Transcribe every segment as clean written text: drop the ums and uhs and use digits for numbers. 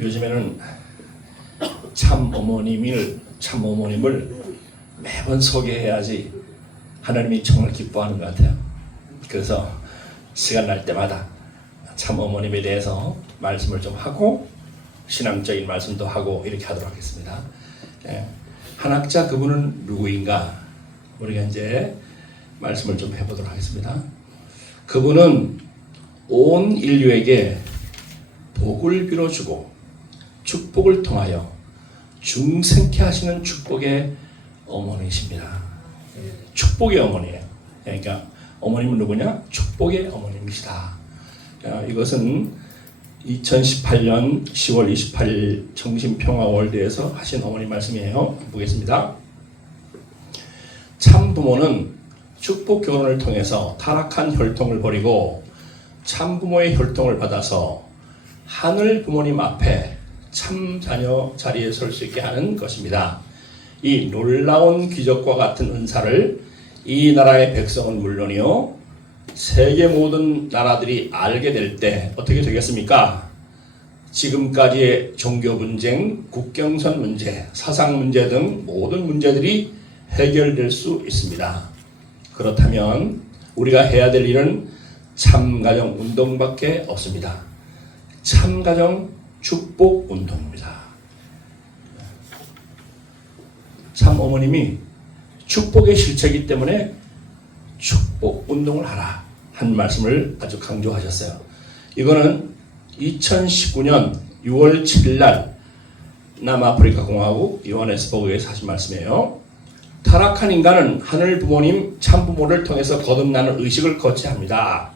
요즘에는 참 어머님을 매번 소개해야지 하나님이 정말 기뻐하는 것 같아요. 그래서 시간 날 때마다 참 어머님에 대해서 말씀을 좀 하고 신앙적인 말씀도 하고 이렇게 하도록 하겠습니다. 한학자 그분은 누구인가? 우리가 이제 말씀을 좀 해보도록 하겠습니다. 그분은 온 인류에게 복을 빌어주고 축복을 통하여 중생케 하시는 축복의 어머니십니다. 축복의 어머니예요. 그러니까 어머님은 누구냐? 축복의 어머님이시다. 이것은 2018년 10월 28일 정신평화월드에서 하신 어머니 말씀이에요. 보겠습니다. 참 부모는 축복 결혼을 통해서 타락한 혈통을 버리고 참 부모의 혈통을 받아서 하늘 부모님 앞에 참 자녀 자리에 설 수 있게 하는 것입니다. 이 놀라운 기적과 같은 은사를 이 나라의 백성은 물론이요 세계 모든 나라들이 알게 될 때 어떻게 되겠습니까? 지금까지의 종교 분쟁, 국경선 문제, 사상 문제 등 모든 문제들이 해결될 수 있습니다. 그렇다면 우리가 해야 될 일은 참가정 운동밖에 없습니다. 참가정 축복 운동입니다. 참 어머님이 축복의 실체이기 때문에 축복 운동을 하라 한 말씀을 아주 강조하셨어요. 이거는 2019년 6월 7일 날 남아프리카 공화국 요하네스버그에서 하신 말씀이에요. 타락한 인간은 하늘 부모님 참 부모를 통해서 거듭나는 의식을 거쳐야 합니다.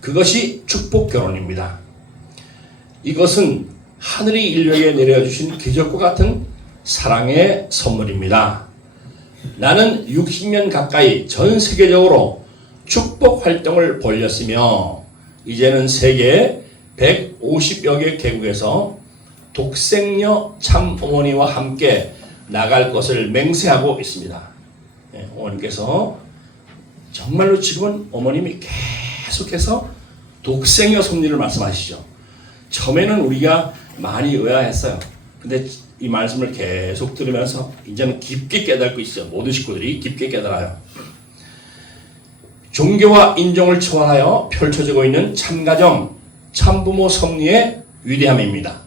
그것이 축복 결혼입니다. 이것은 하늘이 인류에게 내려주신 기적과 같은 사랑의 선물입니다. 나는 60년 가까이 전 세계적으로 축복 활동을 벌였으며 이제는 세계 150여 개 개국에서 독생녀 참 어머니와 함께 나갈 것을 맹세하고 있습니다. 어머님께서 정말로 지금은 어머님이 계속해서 독생녀 섭리를 말씀하시죠. 처음에는 우리가 많이 의아했어요. 근데 이 말씀을 계속 들으면서 이제는 깊게 깨닫고 있어요. 모든 식구들이 깊게 깨달아요. 종교와 인종을 초월하여 펼쳐지고 있는 참가정, 참부모 섭리의 위대함입니다.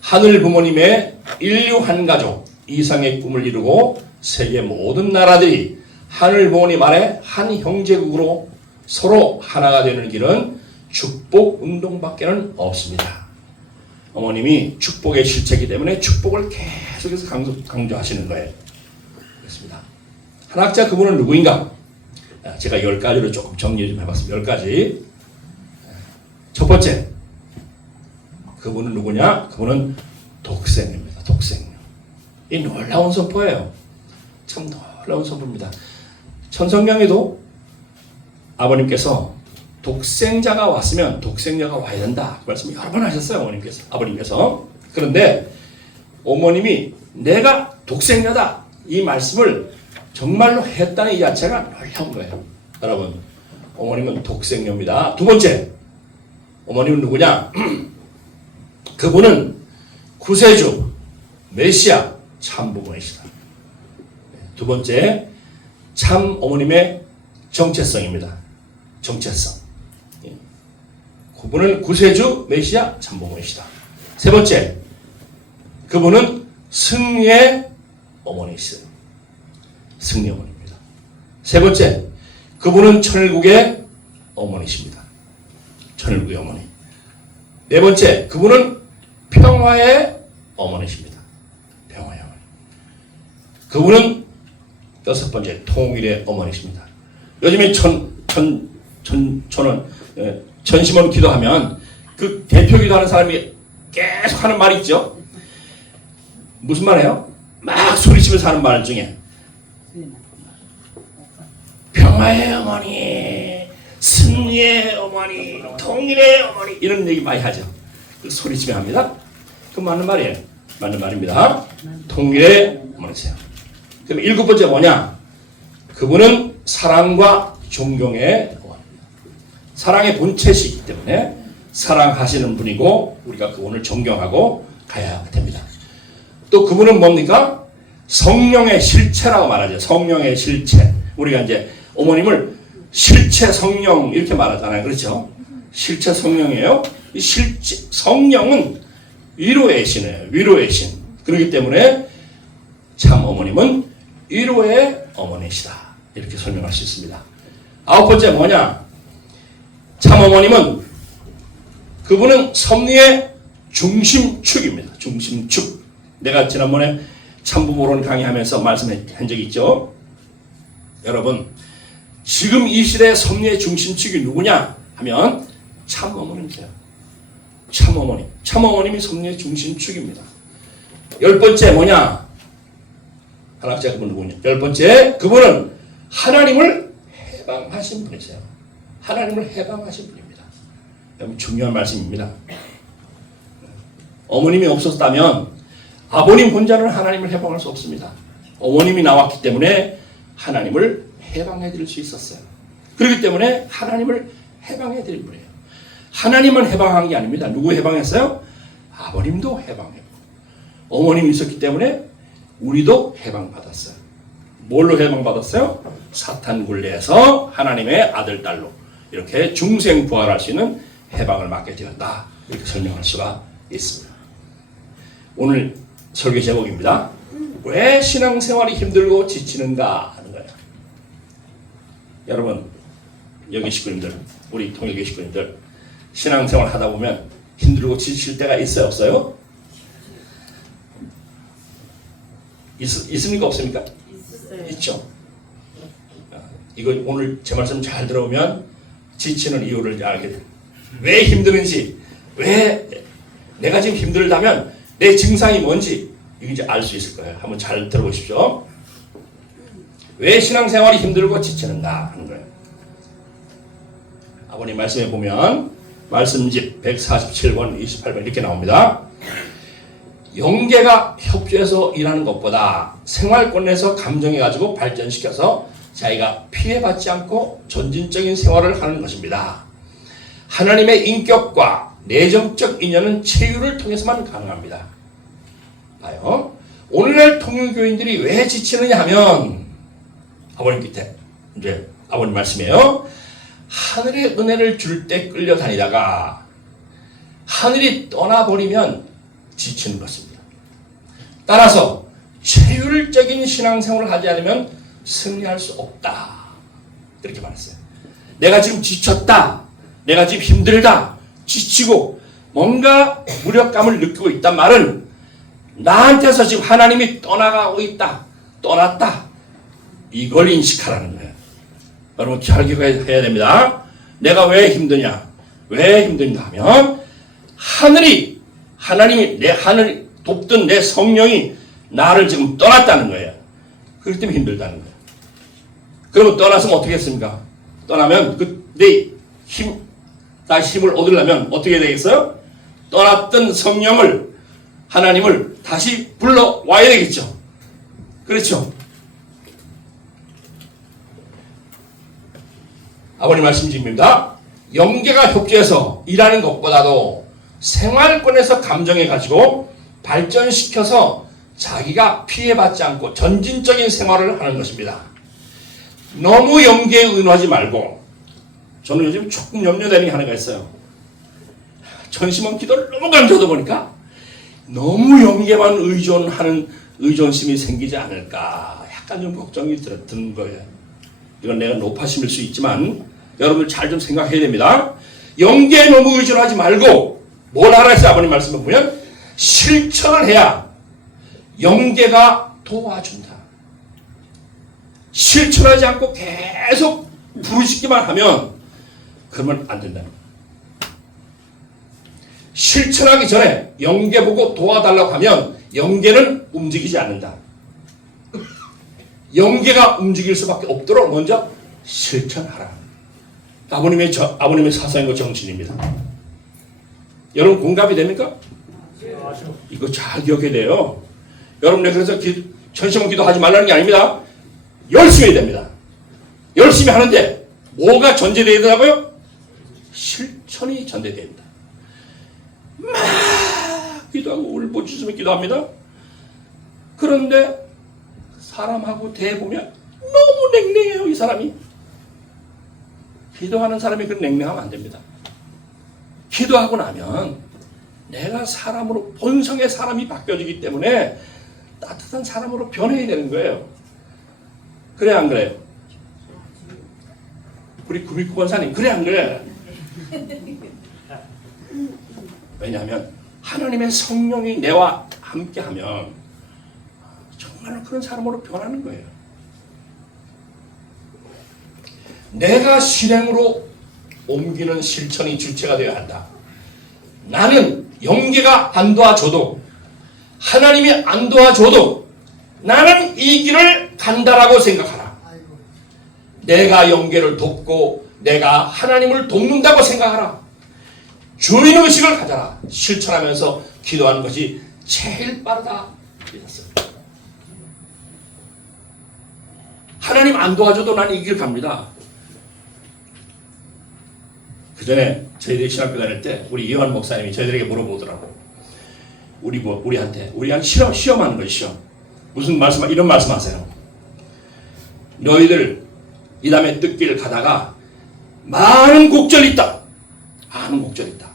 하늘 부모님의 인류 한 가족 이상의 꿈을 이루고 세계 모든 나라들이 하늘 부모님 아래 한 형제국으로 서로 하나가 되는 길은 축복 운동밖에는 없습니다. 어머님이 축복의 실체이기 때문에 축복을 계속해서 강조하시는 거예요. 그렇습니다. 한학자 그분은 누구인가? 제가 10가지로 조금 정리 좀 해봤습니다. 10가지. 첫 번째, 그분은 누구냐? 그분은 독생입니다. 독생녀. 이 놀라운 선포예요. 참 놀라운 선포입니다. 천성경에도 아버님께서 독생자가 왔으면 독생녀가 와야 된다. 그 말씀을 여러 번 하셨어요. 아버님께서. 그런데 어머님이 내가 독생녀다. 이 말씀을 정말로 했다는 이 자체가 놀라운 거예요. 여러분, 어머님은 독생녀입니다. 두 번째, 어머님은 누구냐? 그분은 구세주, 메시아, 참부모이시다. 두 번째, 참 어머님의 정체성입니다. 정체성. 그분은 구세주, 메시아, 참부모이시다. 세 번째, 그분은 승리의 어머니시다. 승리 어머니입니다. 세 번째, 그분은 천국의 어머니십니다. 천국의 어머니. 네 번째, 그분은 평화의 어머니십니다. 평화의 어머니. 그분은 여섯 번째, 통일의 어머니십니다. 요즘에 저는 전심원 기도하면 그 대표 기도하는 사람이 계속 하는 말이 있죠. 무슨 말이에요? 막 소리치면서 하는 말 중에 평화의 어머니, 승리의 어머니, 통일의 어머니 이런 얘기 많이 하죠. 그 소리치며 합니다. 그 맞는 말이에요. 맞는 말입니다. 통일의 어머니세요. 그럼 일곱 번째 뭐냐? 그분은 사랑과 존경의 어머니입니다. 사랑의 본체시기 때문에 사랑하시는 분이고 우리가 그분을 존경하고 가야 됩니다. 또 그분은 뭡니까? 성령의 실체라고 말하죠. 성령의 실체. 우리가 이제 어머님을 실체 성령 이렇게 말하잖아요. 그렇죠? 실체 성령이에요. 이 실체 성령은 위로의 신이에요. 위로의 신. 그렇기 때문에 참 어머님은 위로의 어머니시다. 이렇게 설명할 수 있습니다. 아홉 번째 뭐냐? 참 어머님은 그분은 섭리의 중심축입니다. 중심축. 내가 지난번에 참부모론 강의하면서 말씀한 적이 있죠. 여러분, 지금 이 시대의 섭리의 중심축이 누구냐 하면 참 어머님이세요. 참 어머님. 참 어머님이 섭리의 중심축입니다. 열 번째 뭐냐? 하나째 그분 누구냐? 열 번째, 그분은 하나님을 해방하신 분이세요. 하나님을 해방하신 분입니다. 여러분, 중요한 말씀입니다. 어머님이 없었다면 아버님 혼자는 하나님을 해방할 수 없습니다. 어머님이 나왔기 때문에 하나님을 해방해 드릴 수 있었어요. 그렇기 때문에 하나님을 해방해 드린 분이에요. 하나님만 해방한 게 아닙니다. 누구 해방했어요? 아버님도 해방했고 어머님이 있었기 때문에 우리도 해방받았어요. 뭘로 해방받았어요? 사탄 굴레에서 하나님의 아들, 딸로 이렇게 중생 부활할 수 있는 해방을 맡게 되었다. 이렇게 설명할 수가 있습니다. 오늘 설교 제목입니다. 왜 신앙생활이 힘들고 지치는가 하는 거예요. 여러분, 여기 식구님들, 우리 통일교 식구님들, 신앙생활 하다 보면 힘들고 지칠 때가 있어요, 없어요? 있습니까, 없습니까? 있어요. 있죠. 이거 오늘 제 말씀 잘 들어보면 지치는 이유를 알게 돼요. 왜 힘드는지, 왜 내가 지금 힘들다면 내 증상이 뭔지 이제 알 수 있을 거예요. 한번 잘 들어보십시오. 왜 신앙생활이 힘들고 지치는가 하는 거예요. 아버님 말씀에 보면 말씀집 147권 28번 이렇게 나옵니다. 영계가 협조해서 일하는 것보다 생활권에서 감정해가지고 발전시켜서 자기가 피해받지 않고 전진적인 생활을 하는 것입니다. 하나님의 인격과 내정적 인연은 체유를 통해서만 가능합니다. 봐요. 오늘날 통일교인들이 왜 지치느냐 하면 아버님 끝에 이제 아버님 말씀이에요. 하늘의 은혜를 줄 때 끌려다니다가 하늘이 떠나버리면 지치는 것입니다. 따라서 체율적인 신앙생활을 하지 않으면 승리할 수 없다. 이렇게 말했어요. 내가 지금 지쳤다. 내가 지금 힘들다. 지치고 뭔가 무력감을 느끼고 있단 말은 나한테서 지금 하나님이 떠나가고 있다. 떠났다. 이걸 인식하라는 거예요. 여러분 잘 기억해야 됩니다. 내가 왜 힘드냐? 왜 힘든가 하면 하나님이 내 하늘 돕던 내 성령이 나를 지금 떠났다는 거예요. 그렇기 때문에 힘들다는 거예요. 그러면 떠났으면 어떻게 했습니까? 떠나면 다시 힘을 얻으려면 어떻게 되겠어요? 떠났던 성령을 하나님을 다시 불러와야 되겠죠. 그렇죠? 아버님 말씀 중입니다. 영계가 협조해서 일하는 것보다도 생활권에서 감정해가지고 발전시켜서 자기가 피해받지 않고 전진적인 생활을 하는 것입니다. 너무 영계에 의존하지 말고 저는 요즘 조금 염려되는 게 하나가 있어요. 전심원 기도를 너무 강조하다 보니까 너무 영계만 의존하는 의존심이 생기지 않을까 약간 좀 걱정이 드는 거예요. 이건 내가 높아심일 수 있지만 여러분들 잘 좀 생각해야 됩니다. 영계에 너무 의존하지 말고 뭘 하라 했어요? 아버님 말씀을 보면 실천을 해야 영계가 도와준다. 실천하지 않고 계속 부르짖기만 하면 그러면 안 된다. 실천하기 전에 영계 보고 도와달라고 하면 영계는 움직이지 않는다. 영계가 움직일 수밖에 없도록 먼저 실천하라. 아버님의 사상과 정신입니다. 여러분 공감이 됩니까? 이거 잘 기억해야 돼요. 여러분 그래서 전심원 기도하지 말라는 게 아닙니다. 열심히 해야 됩니다. 열심히 하는데 뭐가 전제되어야 되냐고요? 실천이 전제됩니다. 막 기도하고 울부짖으며 기도합니다. 그런데 사람하고 대보면 너무 냉랭해요. 이 사람이. 기도하는 사람이 그런 냉랭하면 안 됩니다. 기도하고 나면 내가 사람으로, 본성의 사람이 바뀌어지기 때문에 따뜻한 사람으로 변해야 되는 거예요. 그래 안 그래요? 우리 구미구 권사님 그래 안 그래? 왜냐하면 하나님의 성령이 내와 함께하면 정말로 그런 사람으로 변하는 거예요. 내가 실행으로 옮기는 실천이 주체가 되어야 한다. 나는 영계가 안 도와줘도, 하나님이 안 도와줘도 나는 이 길을 간다라고 생각하라. 내가 영계를 돕고 내가 하나님을 돕는다고 생각하라. 주인의식을 가져라. 실천하면서 기도하는 것이 제일 빠르다. 하나님 안 도와줘도 나는 이 길 갑니다. 그 전에 저희들이 신학교 다닐 때 우리 이완 목사님이 저희들에게 물어보더라고. 우리한테 시험하는 거예요. 시험. 무슨 말씀, 이런 말씀하세요. 너희들 이 다음에 뜻길 가다가 많은 곡절이 있다. 많은 곡절이 있다.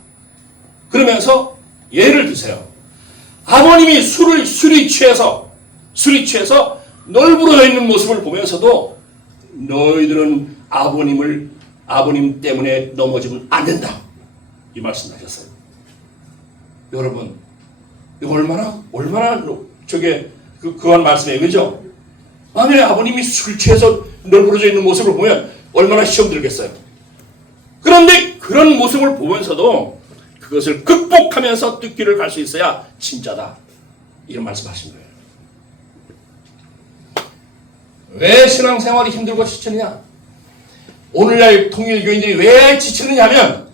그러면서 예를 드세요. 아버님이 술이 취해서 널브러져 있는 모습을 보면서도 너희들은 아버님 때문에 넘어지면 안 된다. 이 말씀하셨어요. 여러분, 이거 얼마나 그한 말씀이에요. 그죠? 만약에 아버님이 술 취해서 널브러져 있는 모습을 보면 얼마나 시험 들겠어요. 그런데 그런 모습을 보면서도 그것을 극복하면서 뜻길을 갈 수 있어야 진짜다. 이런 말씀하신 거예요. 왜 신앙생활이 힘들고 지치느냐? 오늘날 통일교인들이 왜 지치느냐 하면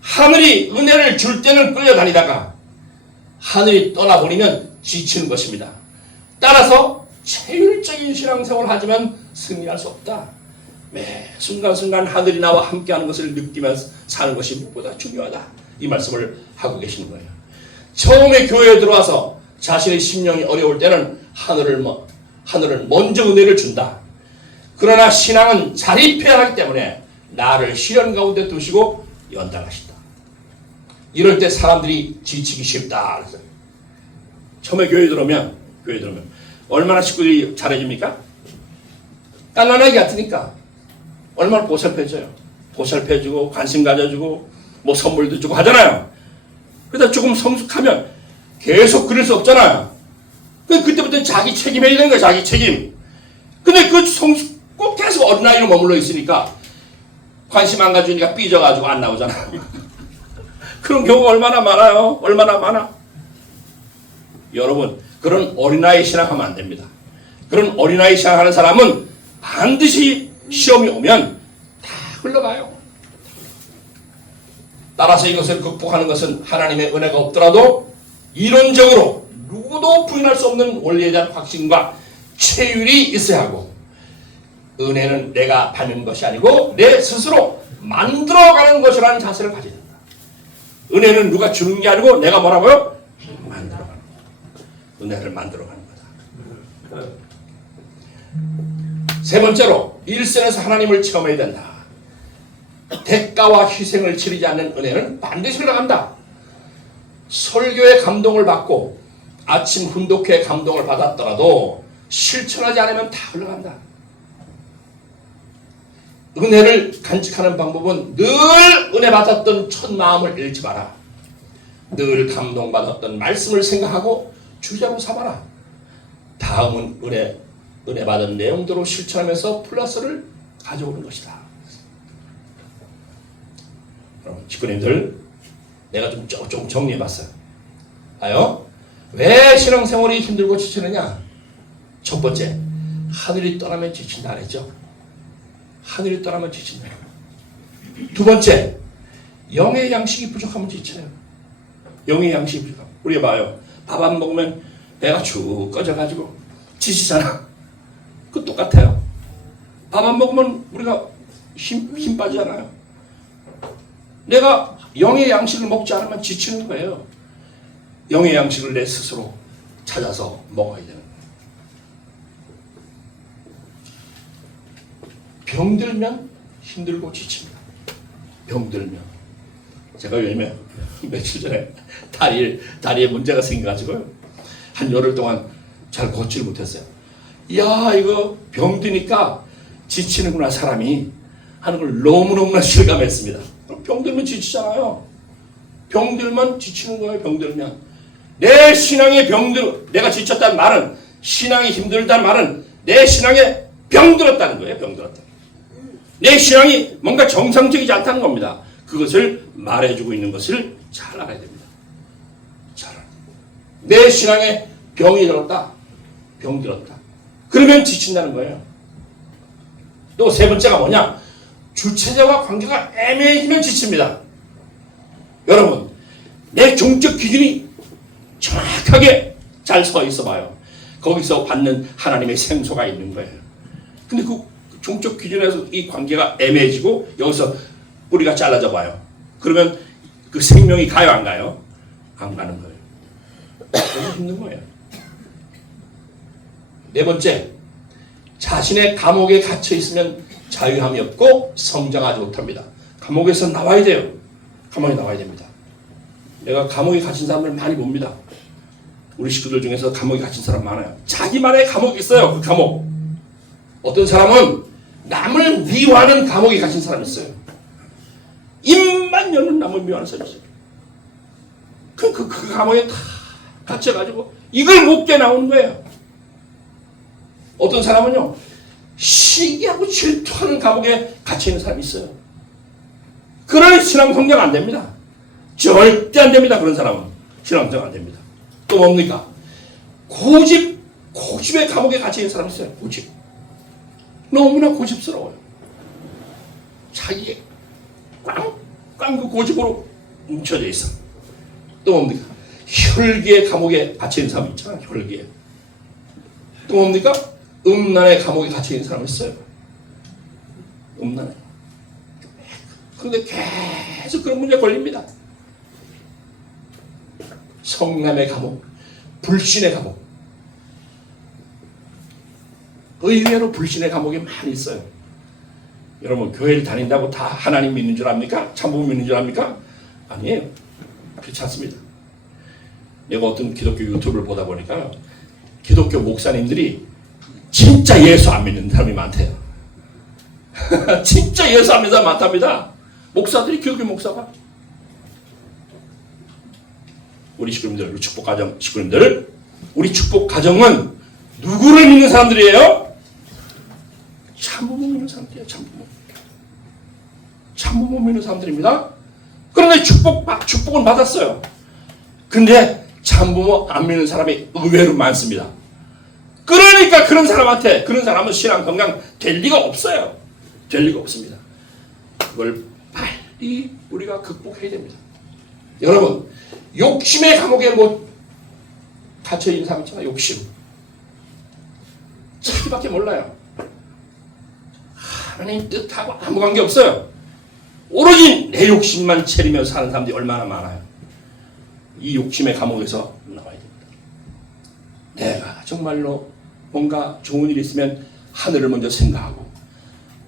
하늘이 은혜를 줄 때는 끌려다니다가 하늘이 떠나버리면 지치는 것입니다. 따라서 체율적인 신앙생활을 하지만 승리할 수 없다. 매 순간순간 하늘이 나와 함께하는 것을 느끼면서 사는 것이 무엇보다 중요하다. 이 말씀을 하고 계시는 거예요. 처음에 교회에 들어와서 자신의 심령이 어려울 때는 하늘은 먼저 은혜를 준다. 그러나 신앙은 자립해야 하기 때문에 나를 시련 가운데 두시고 연단하신다. 이럴 때 사람들이 지치기 쉽다. 그래서 처음에 교회 들어오면 얼마나 식구들이 잘해줍니까? 깐난하게 같으니까 얼마나 보살펴줘요. 보살펴주고 관심 가져주고 뭐 선물도 주고 하잖아요. 그러다 조금 성숙하면 계속 그럴 수 없잖아요. 그때부터 자기 책임해야 되는 거예요. 자기 책임. 근데 그 성숙 꼭 계속 어린아이로 머물러 있으니까 관심 안 가주니까 삐져가지고 안 나오잖아요. 그런 경우가 얼마나 많아요. 얼마나 많아. 여러분, 그런 어린아이 신앙하면 안 됩니다. 그런 어린아이 신앙하는 사람은 반드시 시험이 오면 다 흘러가요. 따라서 이것을 극복하는 것은 하나님의 은혜가 없더라도 이론적으로 누구도 부인할 수 없는 원리에 대한 확신과 체율이 있어야 하고, 은혜는 내가 받는 것이 아니고 내 스스로 만들어가는 것이라는 자세를 가져야 된다. 은혜는 누가 주는 게 아니고 내가 뭐라고요? 만들어가는 거다. 은혜를 만들어가는 거다. 세 번째로 일생에서 하나님을 체험해야 된다. 대가와 희생을 치르지 않는 은혜는 반드시 흘러간다. 설교에 감동을 받고 아침 훈독회에 감동을 받았더라도 실천하지 않으면 다 흘러간다. 은혜를 간직하는 방법은 늘 은혜 받았던 첫 마음을 잃지 마라. 늘 감동받았던 말씀을 생각하고 주제로 삼아라. 다음은 은혜 받은 내용대로 실천하면서 플러스를 가져오는 것이다. 그럼 직구님들, 내가 좀 정리해봤어요. 아요? 왜 신앙생활이 힘들고 지치느냐? 첫 번째, 하늘이 떠나면 지친다 안 했죠? 하늘이 떠나면 지친다. 두 번째, 영의 양식이 부족하면 지쳐요. 영의 양식이 부족하면. 우리가 봐요. 밥 안 먹으면 배가 쭉 꺼져가지고 지치잖아. 그 똑같아요. 밥 안 먹으면 우리가 힘 빠지잖아요. 내가 영의 양식을 먹지 않으면 지치는 거예요. 영의 양식을 내 스스로 찾아서 먹어야 되는 거예요. 병들면 힘들고 지칩니다. 병들면. 제가 요즘에 며칠 전에 다리에 문제가 생겨가지고요. 한 열흘 동안 잘 걷지를 못했어요. 야, 이거 병드니까 지치는구나, 사람이 하는 걸 너무너무나 실감했습니다. 병들면 지치잖아요. 병들면 지치는 거예요. 병들면. 내 신앙에 내가 지쳤다는 말은, 신앙이 힘들다는 말은 내 신앙에 병들었다는 거예요. 병들었다. 내 신앙이 뭔가 정상적이지 않다는 겁니다. 그것을 말해주고 있는 것을 잘 알아야 됩니다. 잘 알아야 됩니다. 내 신앙에 병이 들었다. 병들었다. 그러면 지친다는 거예요. 또 세 번째가 뭐냐? 주체자와 관계가 애매해지면 지칩니다. 여러분, 내 종적 기준이 정확하게 잘 서 있어 봐요. 거기서 받는 하나님의 생소가 있는 거예요. 근데 그 종적 기준에서 이 관계가 애매해지고 여기서 뿌리가 잘라져 봐요. 그러면 그 생명이 가요, 안 가요? 안 가는 거예요. 너무 힘든 거예요. 네 번째, 자신의 감옥에 갇혀 있으면 자유함이 없고 성장하지 못합니다. 감옥에서 나와야 돼요. 감옥에 나와야 됩니다. 내가 감옥에 갇힌 사람을 많이 봅니다. 우리 식구들 중에서 감옥에 갇힌 사람 많아요. 자기만의 감옥이 있어요. 그 감옥. 어떤 사람은 남을 미워하는 감옥에 갇힌 사람이 있어요. 입만 열면 남을 미워하는 사람이 있어요. 그 감옥에 다 갇혀가지고 이걸 못 깨나오는 거예요. 어떤 사람은요, 시기하고 질투하는 감옥에 갇혀있는 사람이 있어요. 그런 신앙 성장 안 됩니다. 절대 안 됩니다. 그런 사람은 신앙 성장 안 됩니다. 또 뭡니까? 고집의 감옥에 갇혀있는 사람이 있어요. 고집. 너무나 고집스러워요. 자기의 꽝 그 고집으로 뭉쳐져 있어. 또 뭡니까? 혈기의 감옥에 갇혀있는 사람이 있잖아요. 혈기에. 또 뭡니까? 음란의 감옥에 갇혀있는 사람이 있어요. 음란에. 그런데 계속 그런 문제에 걸립니다. 성남의 감옥, 불신의 감옥. 의외로 불신의 감옥이 많이 있어요. 여러분, 교회를 다닌다고 다 하나님 믿는 줄 압니까? 참부모 믿는 줄 압니까? 아니에요. 그렇지 않습니다. 내가 어떤 기독교 유튜브를 보다 보니까 기독교 목사님들이 진짜 예수 안 믿는 사람이 많대요. 진짜 예수 안 믿는 사람 많답니다. 목사들이, 기독교 목사가. 우리 식구님들, 우리 축복가정 식구님들, 우리 축복가정은 누구를 믿는 사람들이에요? 참부모 믿는 사람들이에요. 참부모 믿는 사람들입니다. 그런데 축복은 받았어요. 근데 참부모 안 믿는 사람이 의외로 많습니다. 그러니까 그런 사람은 신앙 건강 될 리가 없어요. 될 리가 없습니다. 그걸 빨리 우리가 극복해야 됩니다. 여러분, 욕심의 감옥에 갇혀있는 사람 있잖아요. 욕심. 자기밖에 몰라요. 하나님 뜻하고 아무 관계 없어요. 오로지 내 욕심만 채리며 사는 사람들이 얼마나 많아요. 이 욕심의 감옥에서 나와야 됩니다. 내가 정말로 뭔가 좋은 일이 있으면 하늘을 먼저 생각하고,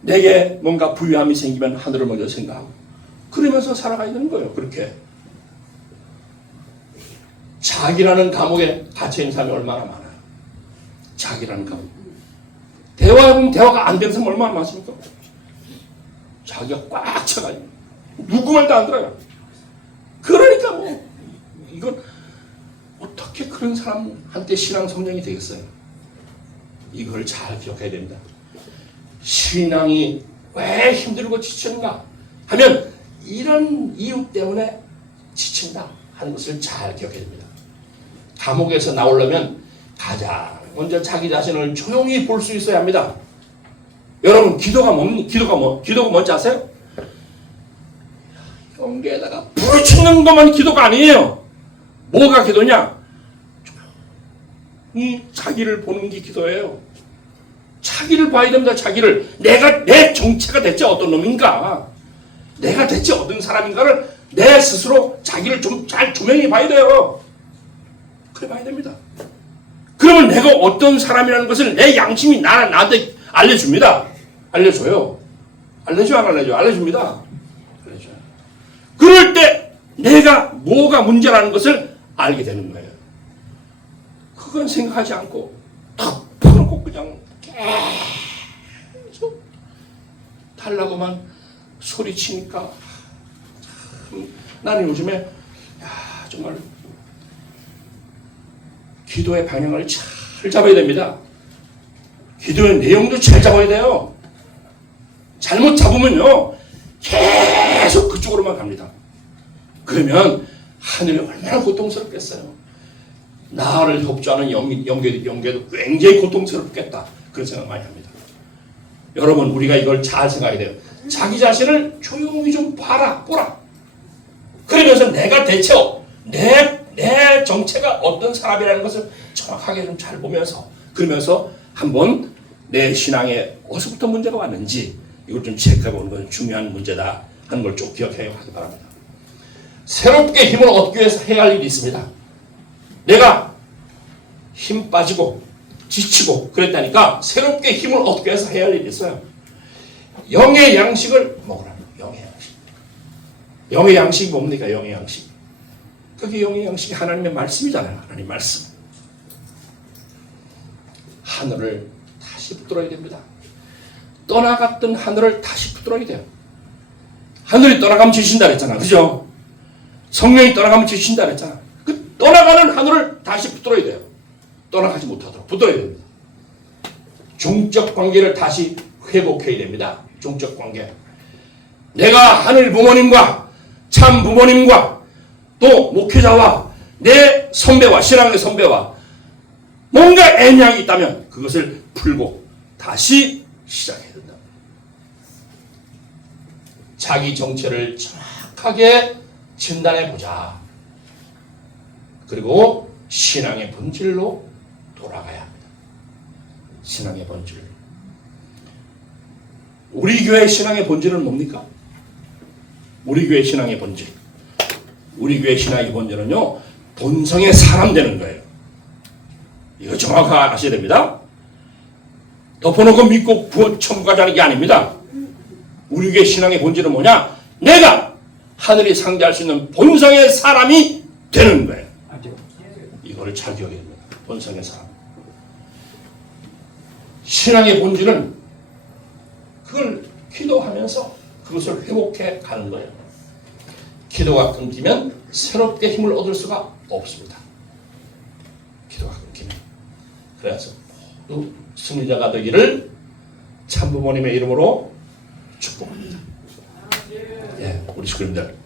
내게 뭔가 부유함이 생기면 하늘을 먼저 생각하고, 그러면서 살아가야 되는 거예요. 그렇게. 자기라는 감옥에 갇혀있는 사람이 얼마나 많아요. 자기라는 감옥. 대화해보면 대화가 안 되는 사람 얼마나 많습니까? 자기가 꽉 차가지고 누구 말도 안 들어요. 그러니까 이건 어떻게 그런 사람한테 신앙 성장이 되겠어요? 이걸 잘 기억해야 됩니다. 신앙이 왜 힘들고 지치는가 하면 이런 이유 때문에 지친다 하는 것을 잘 기억해야 됩니다. 감옥에서 나오려면 가장 먼저 자기 자신을 조용히 볼 수 있어야 합니다. 여러분, 기도가 뭔지 아세요? 경계에다가 부르짖는 것만 기도가 아니에요. 뭐가 기도냐? 이 자기를 보는 게 기도예요. 자기를 봐야 됩니다. 자기를. 내 정체가 대체 어떤 놈인가? 내가 대체 어떤 사람인가를 내 스스로 자기를 좀 잘 조명해 봐야 돼요. 그래 봐야 됩니다. 그러면 내가 어떤 사람이라는 것을 내 양심이 나한테 알려줍니다. 알려줘요. 알려줘, 안 알려줘? 알려줍니다. 알려줘요. 그럴 때 내가 뭐가 문제라는 것을 알게 되는 거예요. 그건 생각하지 않고 탁 풀어놓고 그냥 계속 달라고만 소리치니까 나는 요즘에 정말 기도의 방향을 잘 잡아야 됩니다. 기도의 내용도 잘 잡아야 돼요. 잘못 잡으면요 계속 그쪽으로만 갑니다. 그러면 하늘이 얼마나 고통스럽겠어요. 나를 협조하는 영계도 굉장히 고통스럽겠다. 그런 생각 많이 합니다. 여러분 우리가 이걸 잘 생각해야 돼요. 자기 자신을 조용히 좀 보라. 그러면서 내가 대체 내 정체가 어떤 사람이라는 것을 정확하게 좀 잘 보면서 그러면서 한번 내 신앙에 어디서부터 문제가 왔는지 이걸 좀 체크해보는 것은 중요한 문제다 하는 걸 좀 기억해야 하기 바랍니다. 새롭게 힘을 얻기 위해서 해야 할 일이 있습니다. 내가 힘 빠지고 지치고 그랬다니까 새롭게 힘을 얻기 위해서 해야 할 일이 있어요. 영의 양식을 먹으라는 거예요. 영의 양식. 영의 양식이 뭡니까? 영의 양식. 그게 영의 양식이 하나님의 말씀이잖아요. 하나님 말씀. 하늘을 다시 붙들어야 됩니다. 떠나갔던 하늘을 다시 붙들어야 돼요. 하늘이 떠나가면 지신다 그랬잖아. 그죠? 성령이 떠나가면 지신다 그랬잖아. 그 떠나가는 하늘을 다시 붙들어야 돼요. 떠나가지 못하도록 붙들어야 됩니다. 종적 관계를 다시 회복해야 됩니다. 종적 관계. 내가 하늘 부모님과 참 부모님과 또 목회자와 내 선배와 신앙의 선배와 뭔가 애양이 있다면 그것을 풀고 다시 시작해야 된다. 자기 정체를 정확하게 진단해 보자. 그리고 신앙의 본질로 돌아가야 합니다. 신앙의 본질. 우리 교회 신앙의 본질은 뭡니까? 우리 교회 신앙의 본질. 우리 교회 신앙의 본질은요, 본성의 사람 되는 거예요. 이거 정확하게 아셔야 됩니다. 덮어놓고 믿고 천국가자는 게 아닙니다. 우리 교회 신앙의 본질은 뭐냐? 내가 하늘이 상대할 수 있는 본성의 사람이 되는 거예요. 이거를 잘 기억해야 됩니다. 본성의 사람. 신앙의 본질은 그걸 기도하면서 그것을 회복해 가는 거예요. 기도가 끊기면 새롭게 힘을 얻을 수가 없습니다. 기도가 끊기면. 그래서 모두 승리자가 되기를 참부모님의 이름으로 축복합니다. 예, 우리 식구님들.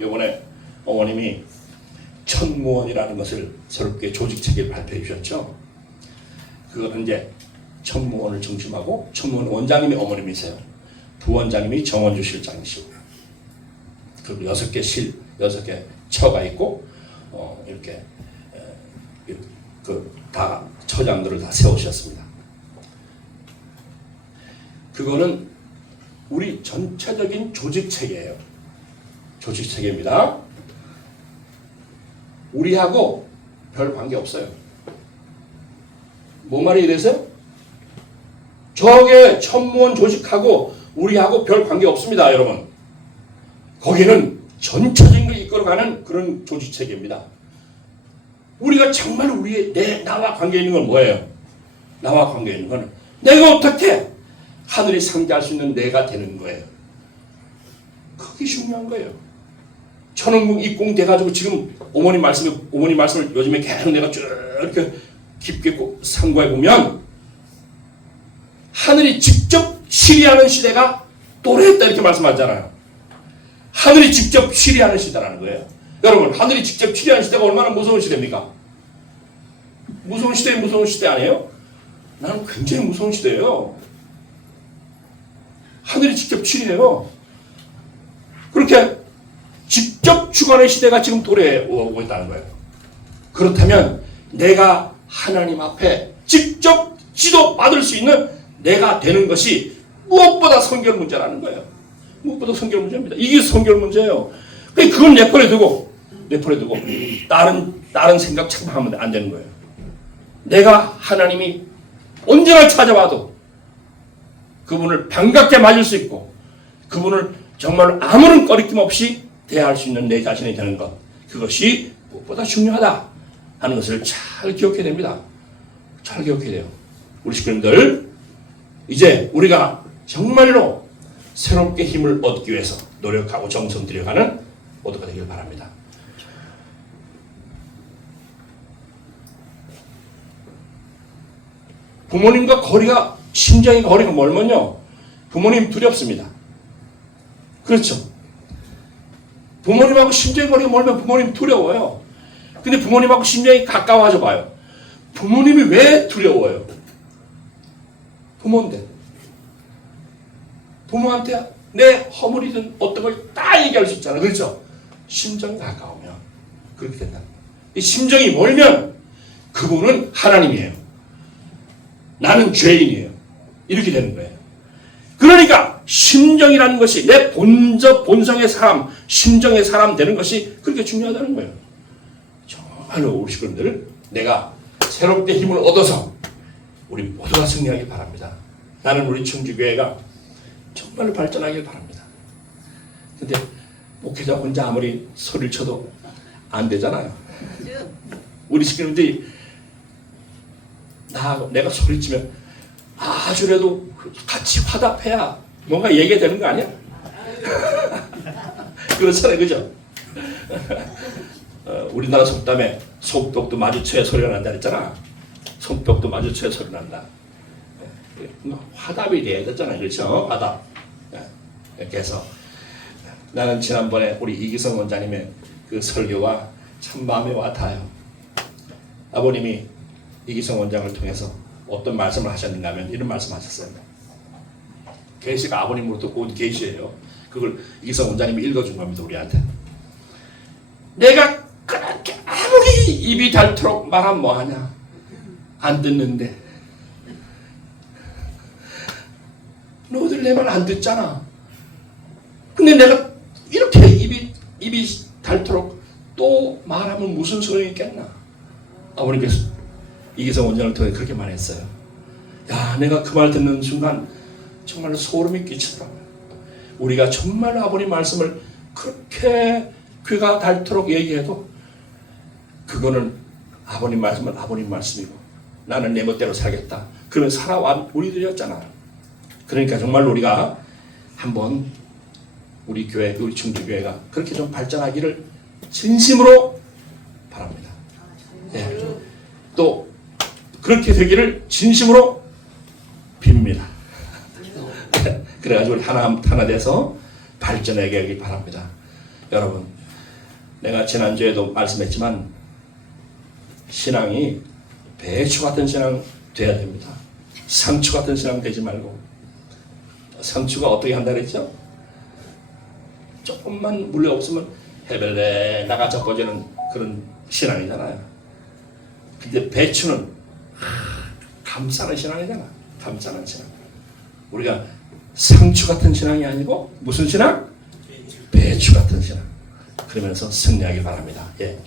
이번에 어머님이 천무원이라는 것을 새롭게 조직체계를 발표해 주셨죠. 그거는 이제 천무원을 중심하고 천무원 원장님이 어머님이세요. 부원장님이 정원주 실장이시고 그리고 6개 처가 있고 이렇게 다 처장들을 다 세우셨습니다. 그거는 우리 전체적인 조직체계예요. 조직체계입니다. 우리하고 별 관계 없어요. 뭔 말이 이래서요? 저게 천무원 조직하고 우리하고 별 관계 없습니다, 여러분. 거기는 전체적인 걸 이끌어가는 그런 조직체계입니다. 우리가 정말 나와 관계 있는 건 뭐예요? 나와 관계 있는 건 내가 어떻게 하늘이 상대할 수 있는 내가 되는 거예요. 그게 중요한 거예요. 천원국 입공 돼가지고 지금 어머니 말씀을 요즘에 계속 내가 쭉 이렇게 깊게 상고해 보면 하늘이 직접 치리하는 시대가 도래했다 이렇게 말씀하잖아요. 하늘이 직접 치리하는 시대라는 거예요. 여러분, 하늘이 직접 치리하는 시대가 얼마나 무서운 시대입니까? 무서운 시대 아니에요? 나는 굉장히 무서운 시대예요. 하늘이 직접 치리해요. 그렇게 직접 주관의 시대가 지금 도래하고 있다는 거예요. 그렇다면 내가 하나님 앞에 직접 지도받을 수 있는 내가 되는 것이 무엇보다 성결 문제라는 거예요. 무엇보다 성결 문제입니다. 이게 성결 문제예요. 그건 내버려 두고 다른 생각 자꾸 하면 안 되는 거예요. 내가 하나님이 언제나 찾아와도 그분을 반갑게 맞을 수 있고 그분을 정말 아무런 꺼리낌 없이 대할 수 있는 내 자신이 되는 것, 그것이 무엇보다 중요하다 하는 것을 잘 기억해야 됩니다. 잘 기억해야 돼요. 우리 식구님들, 이제 우리가 정말로 새롭게 힘을 얻기 위해서 노력하고 정성 들여가는 모두가 되길 바랍니다. 부모님과 심정의 거리가 멀면요, 부모님 두렵습니다. 그렇죠? 부모님하고 심정의 거리가 멀면 부모님 두려워요. 근데 부모님하고 심정이 가까워져 봐요. 부모님이 왜 두려워요? 부모인데. 부모한테 내 허물이든 어떤 걸 다 얘기할 수 있잖아. 그렇죠? 심정이 가까우면 그렇게 된다. 이 심정이 멀면 그분은 하나님이에요. 나는 죄인이에요. 이렇게 되는 거예요. 그러니까 심정이라는 것이 내 본성의 사람, 심정의 사람 되는 것이 그렇게 중요하다는 거예요. 정말로 우리 식구들, 내가 새롭게 힘을 얻어서 우리 모두가 승리하길 바랍니다. 나는 우리 청주교회가 정말로 발전하길 바랍니다. 근데 목회자 혼자 아무리 소리를 쳐도 안 되잖아요. 우리 식구들이 내가 소리치면 아주라도 같이 화답해야 뭔가 얘기가 되는 거 아니야? 그렇잖아요, 그죠? 우리나라 속담에 손뼉도 마주쳐야 소리가 난다 그랬잖아. 손뼉도 마주쳐야 소리 난다. 화답이 돼야 되잖아요, 그렇죠? 화답. 이렇게 해서 나는 지난번에 우리 이기성 원장님의 그 설교가 참 마음에 와닿아요. 아버님이 이기성 원장을 통해서 어떤 말씀을 하셨는가 하면 이런 말씀하셨어요. 계시가 아버님으로부터 온 계시예요. 그걸 이기성 원장님이 읽어준 겁니다, 우리한테. 내가 그렇게 아무리 입이 닳도록 말하면 뭐하냐? 안 듣는데. 너희들 내 말 안 듣잖아. 근데 내가 이렇게 입이 닳도록 또 말하면 무슨 소용이 있겠나? 아버님께서 이기성 원장을 통해 그렇게 말했어요. 야, 내가 그 말 듣는 순간 정말로 소름이 끼치더라고요. 우리가 정말로 아버님 말씀을 그렇게 귀가 닳도록 얘기해도 그거는 아버님 말씀은 아버님 말씀이고 나는 내 멋대로 살겠다. 그러면 살아온 우리들이었잖아. 그러니까 정말로 우리가 한번 우리 교회, 우리 청주교회가 그렇게 좀 발전하기를 진심으로 바랍니다. 네. 또 그렇게 되기를 진심으로 빕니다. 그래가지고 우리 하나 돼서 발전하게 하길 바랍니다. 여러분, 내가 지난주에도 말씀했지만 신앙이 배추 같은 신앙 돼야 됩니다. 상추 같은 신앙 되지 말고. 상추가 어떻게 한다 그랬죠? 조금만 물이 없으면 해벨레 나가 젖어지는 그런 신앙이잖아요. 근데 배추는 감싸는 신앙이잖아. 감싸는 신앙. 우리가 상추 같은 신앙이 아니고 무슨 신앙? 배추 같은 신앙. 그러면서 승리하기 바랍니다. 예.